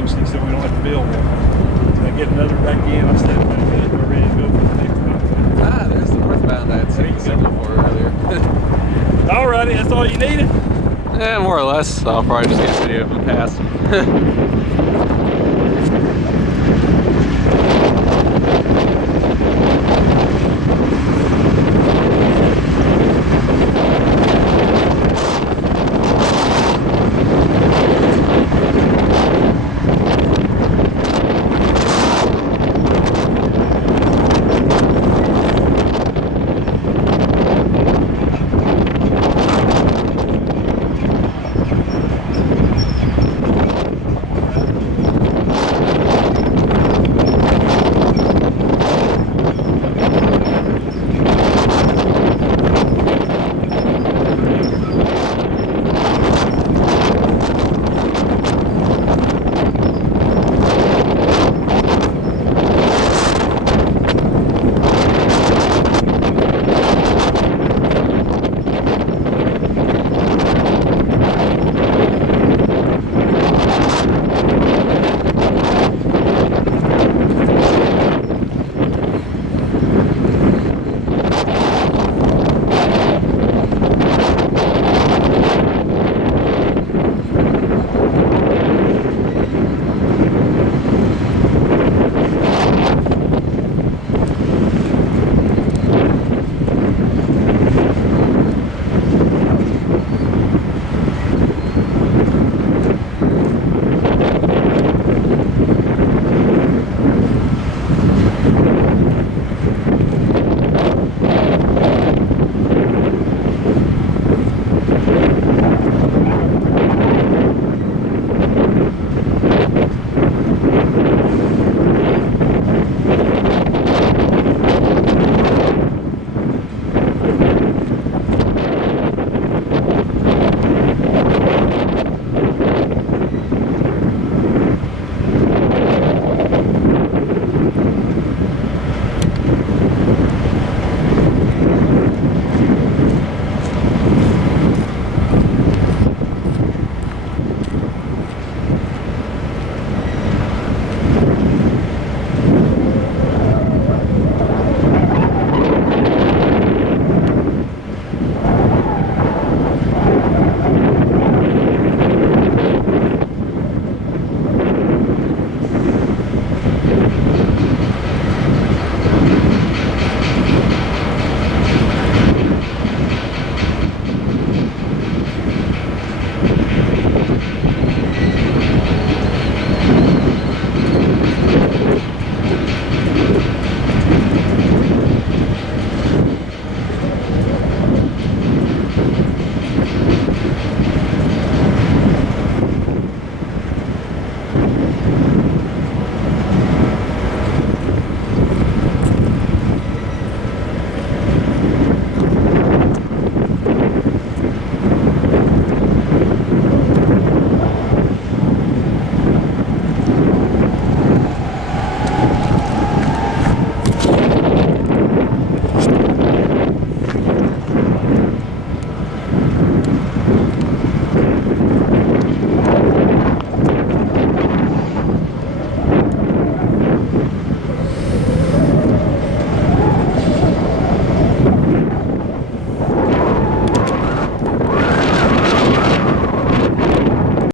coast, he said we don't have to build one. I get another back in, I said we're ready to go for the next one. Ah, there's the Northbound I had seen the signal for earlier. Alrighty, that's all you needed? Yeah, more or less. I'll probably just get a video of him pass.